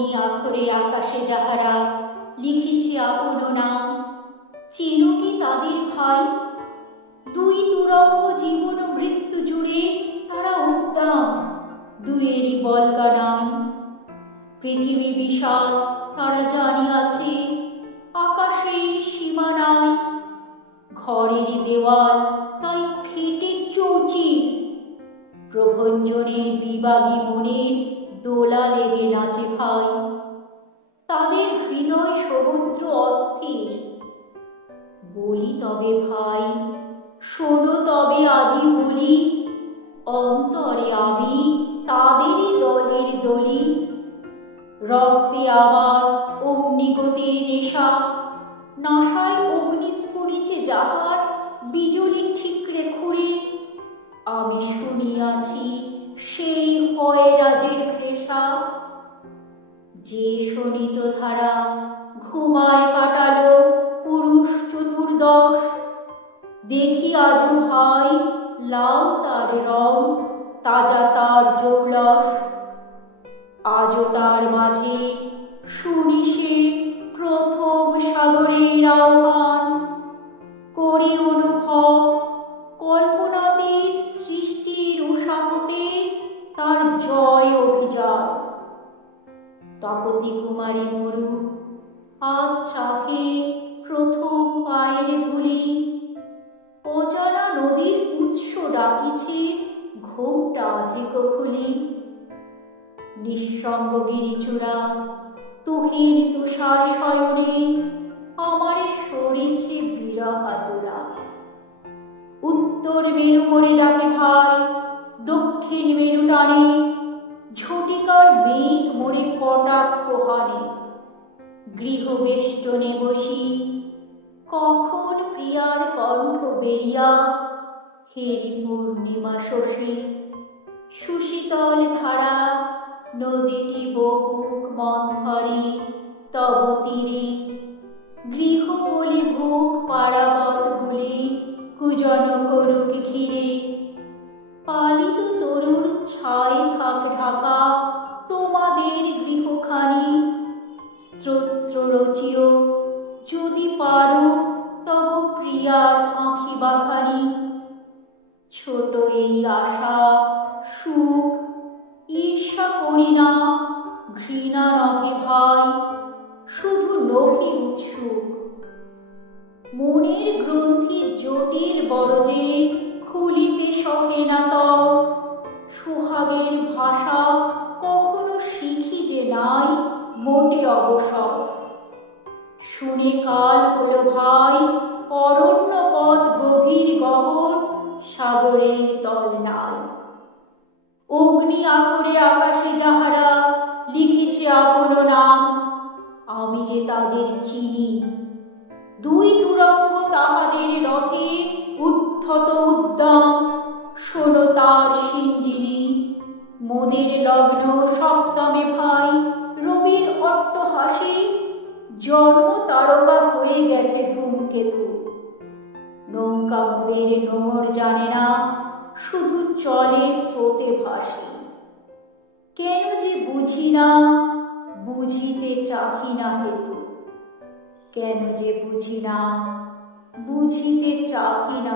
অগ্নি আখরে আকাশে যাহারা, লিখেছি আপন নাম। চেনো কি তাদের ভাই? দুই তুরঙ্গ জীবন মৃত্যু জুড়ে তারা উদ্দাম, দুয়েরই বলগা নাই। পৃথিবী বিশাল, তারা জানিয়াছে, আকাশের সীমা নাই। ঘরের দেওয়াল, তাই ফেটে চৌচির প্রভঞ্জনের বিবাদী মনের দোলা লেগে নাচে ভাই, তাদের হৃদয় সমুদ্র অস্থির। বলি তবে ভাই, শোনো তবে আজি বলি, অন্তরে আমি তাদেরই দলের দলি। রক্তে আমার অগ্নিগতির নেশা নাশায় অগ্নি স্ফুরিছে যাহার বিজলি ঠিকরে খুঁড়ে আমি শুনিয়াছি যে শোনিত ধারা ঘুমায় কাটালো পুরুষ চতুর্দশ। দেখি আজও ভাই লাল তার রং, তাজা তার জৌলস। আজও তার মাঝে শুনি সে প্রথম সাগরের আহ্বান। করি অনুভব তপতি কুমারী মরু আজ চাহে প্রথম পায়ের ধুলি। অজানা নদীর উৎস ডাকিছে ঘোমটা আধিক খুলি। নিঃসঙ্গ গিরিচূড়া তুহিন তুষার শয়নে আমারে সরেছে বিরহাতুলা উত্তর মেরু করে ডাকে ভাই গৃহবেষ্টনে বসি। কখন প্রিয়ার কণ্ঠ বেরিয়া? হেরি পূর্ণিমা শশী। সুশীতল ধারা, নদীটি বহুক মন্থরে তব তীরে। গৃহবলি ভোগ পারাবতগুলি কুজন করুক ঘিরে। পালিত তরুর ছায় থাক ঢাকা রচিও যদি পারো, তব প্রিয়ার আঁখি বাখানি ছোট এই আশা, সুখ, ঈর্ষা করি না, ঘৃণা নহে ভাই, শুধু নহি উৎসুক। মনের গ্রন্থি জটিল বড় যে শুনে কাল হলো ভাই অরণ্য পথ গভীর গহন সাগরের তল নাই অগ্নি আখরে আকাশে যাহারা লিখেছে আপন নাম, আমি যে তাদের চিনি। দুই তুরঙ্গ তাহাদের রথে উদ্ধত উদ্যম শোনো তার সিঞ্জিনি। মোদের লগ্ন সপ্তমে ভাই, রবির অট্টহাসি জন্ম তারকা হয়ে গেছে ধূমকেতু। নৌকা মোদের নোঙর জানে না, শুধু চলে স্রোতে ভাসে। কেন যে বুঝি না, বুঝিতে চাহি না হেতু। কেন যে বুঝি না, বুঝিতে চাহি না